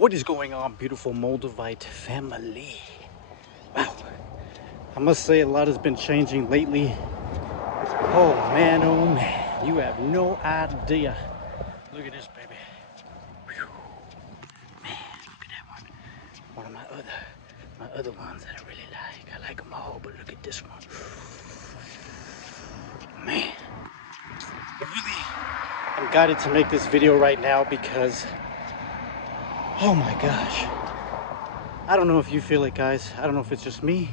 What is going on, beautiful Moldavite family? Wow, I must say a lot has been changing lately. Oh man, you have no idea. Look at this baby. Whew. Man, look at that one. One of my other ones that I really like. I like them all, but look at this one. Man, I'm guided to make this video right now because, oh my gosh, I don't know if you feel it, guys. I don't know if it's just me,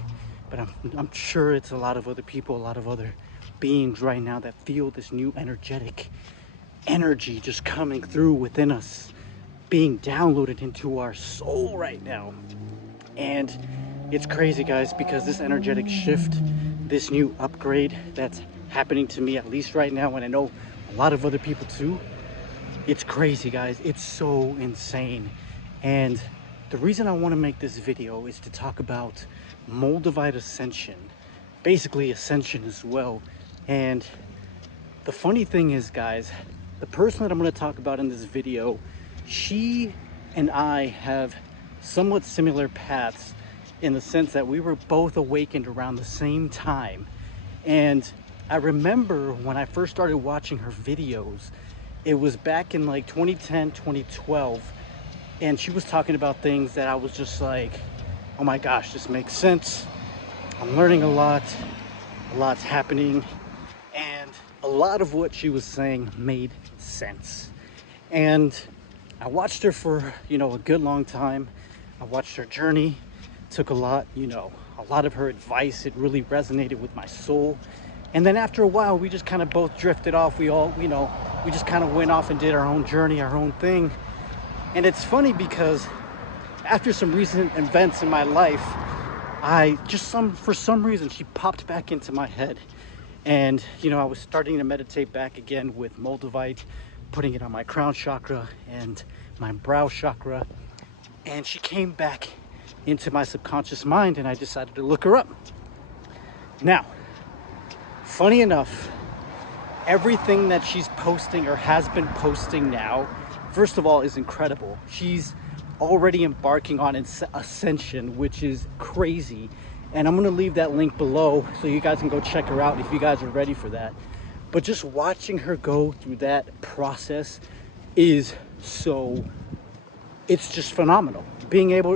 but I'm sure it's a lot of other people, a lot of other beings right now that feel this new energetic energy just coming through within us, being downloaded into our soul right now. And it's crazy, guys, because this energetic shift, this new upgrade that's happening to me, at least right now, and I know a lot of other people too, it's crazy, guys. It's so insane. And the reason I want to make this video is to talk about Moldavite Ascension, basically Ascension as well. And the funny thing is, guys, the person that I'm going to talk about in this video, she and I have somewhat similar paths in the sense that we were both awakened around the same time. And I remember when I first started watching her videos, it was back in like 2010, 2012. And she was talking about things that I was just like, oh my gosh, this makes sense. I'm learning a lot's happening. And a lot of what she was saying made sense. And I watched her for, a good long time. I watched her journey, took a lot of her advice. It really resonated with my soul. And then after a while, we just kind of both drifted off. We just kind of went off and did our own journey, our own thing. And it's funny because after some recent events in my life, for some reason, she popped back into my head. And, I was starting to meditate back again with Moldavite, putting it on my crown chakra and my brow chakra. And she came back into my subconscious mind, and I decided to look her up. Now, funny enough, everything that she's posting or has been posting now, first of all, is incredible. She's already embarking on Ascension, which is crazy. And I'm going to leave that link below so you guys can go check her out if you guys are ready for that. But just watching her go through that process is it's just phenomenal.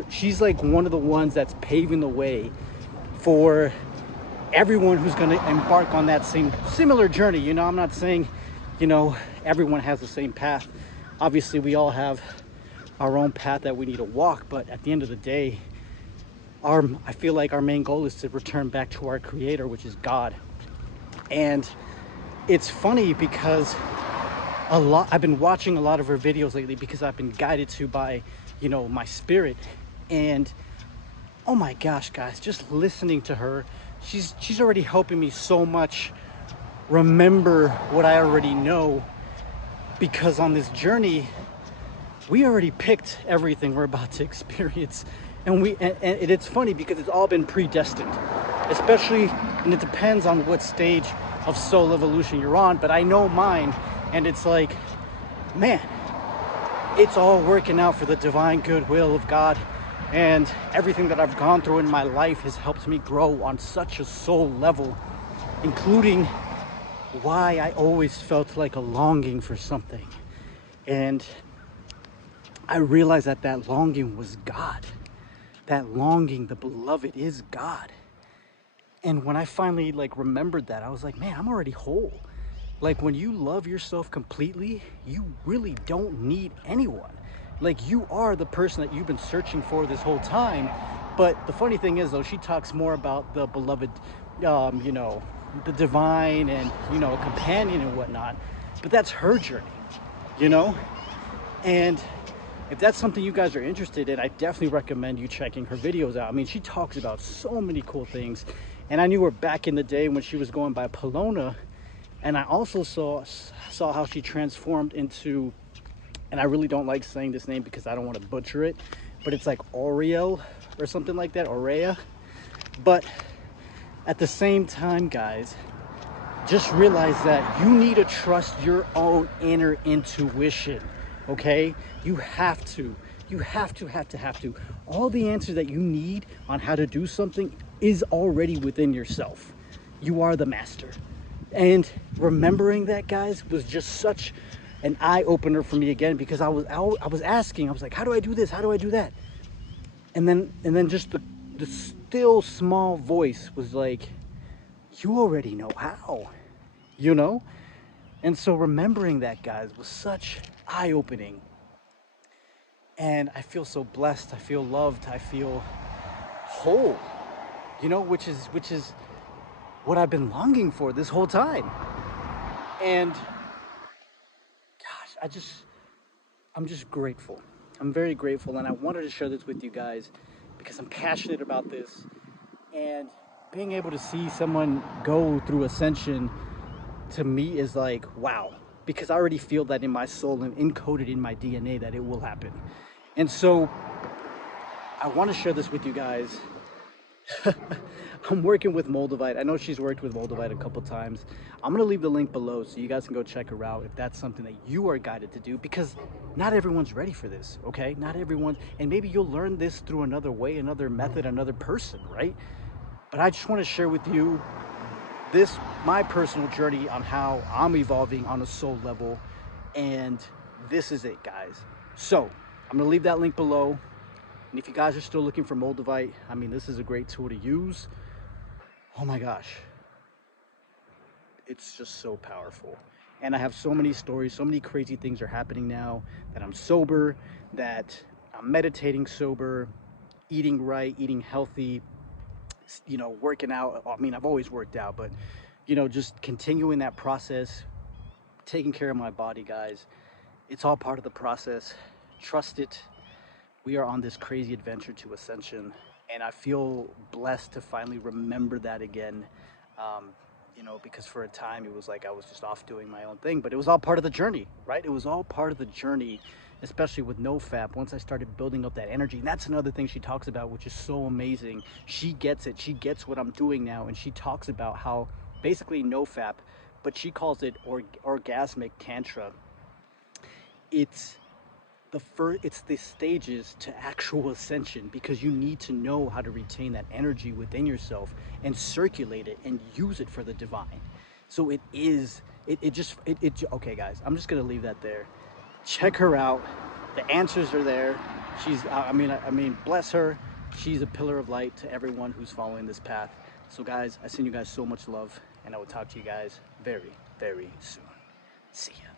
She's like one of the ones that's paving the way for everyone who's going to embark on that similar journey. I'm not saying, everyone has the same path. Obviously, we all have our own path that we need to walk, but at the end of the day, I feel like our main goal is to return back to our creator, which is God. And it's funny because I've been watching a lot of her videos lately because I've been guided to by, my spirit. And oh my gosh, guys, just listening to her, she's already helping me so much remember what I already know, because on this journey, we already picked everything we're about to experience. And it's funny because it's all been predestined, especially, and it depends on what stage of soul evolution you're on, but I know mine, and it's like, man, it's all working out for the divine goodwill of God. And everything that I've gone through in my life has helped me grow on such a soul level, including why I always felt like a longing for something. And I realized that longing was God. That longing, the beloved, is God. And when I finally remembered that, I was like, man, I'm already whole. Like, when you love yourself completely, you really don't need anyone. Like, you are the person that you've been searching for this whole time. But the funny thing is, though, she talks more about the beloved, the divine and, a companion and whatnot. But that's her journey, And if that's something you guys are interested in, I definitely recommend you checking her videos out. I mean, she talks about so many cool things. And I knew her back in the day when she was going by Polona. And I also saw how she transformed into, and I really don't like saying this name because I don't want to butcher it, but it's like Oriel or something like that, Aurea. But at the same time, guys, just realize that you need to trust your own inner intuition, okay? You have to. You have to. All the answers that you need on how to do something is already within yourself. You are the master. And remembering that, guys, was just such an eye-opener for me again, because I was asking, I was like, how do I do this? How do I do that? And then just the still small voice was like, you already know how, you know? And so remembering that, guys, was such eye-opening. And I feel so blessed, I feel loved, I feel whole, you know, which is what I've been longing for this whole time. And gosh, I'm just grateful. I'm very grateful, and I wanted to share this with you guys because I'm passionate about this. And being able to see someone go through ascension to me is like, wow, because I already feel that in my soul and encoded in my DNA that it will happen. And so I want to share this with you guys. I'm working with Moldavite. I know she's worked with Moldavite a couple times. I'm going to leave the link below so you guys can go check her out if that's something that you are guided to do, because not everyone's ready for this, okay? Not everyone, and maybe you'll learn this through another way, another method, another person, right? But I just want to share with you this, my personal journey on how I'm evolving on a soul level, and this is it, guys. So I'm going to leave that link below. And if you guys are still looking for Moldavite, I mean, this is a great tool to use. Oh my gosh. It's just so powerful. And I have so many stories, so many crazy things are happening now that I'm sober, that I'm meditating sober, eating right, eating healthy, you know, working out. I mean, I've always worked out, but, you know, just continuing that process, taking care of my body, guys. It's all part of the process. Trust it. We are on this crazy adventure to ascension, and I feel blessed to finally remember that again. You know, because for a time it was like I was just off doing my own thing, but it was all part of the journey, right? It was all part of the journey, especially with NoFap. Once I started building up that energy, and that's another thing she talks about, which is so amazing. She gets it. She gets what I'm doing now, and she talks about how basically NoFap, but she calls it orgasmic tantra. It's it's the stages to actual ascension, because you need to know how to retain that energy within yourself and circulate it and use it for the divine. So okay, guys, I'm just gonna leave that there. Check her out. The answers are there. She's I mean bless her. She's a pillar of light to everyone who's following this path. So guys, I send you guys so much love, and I will talk to you guys very, very soon. See ya.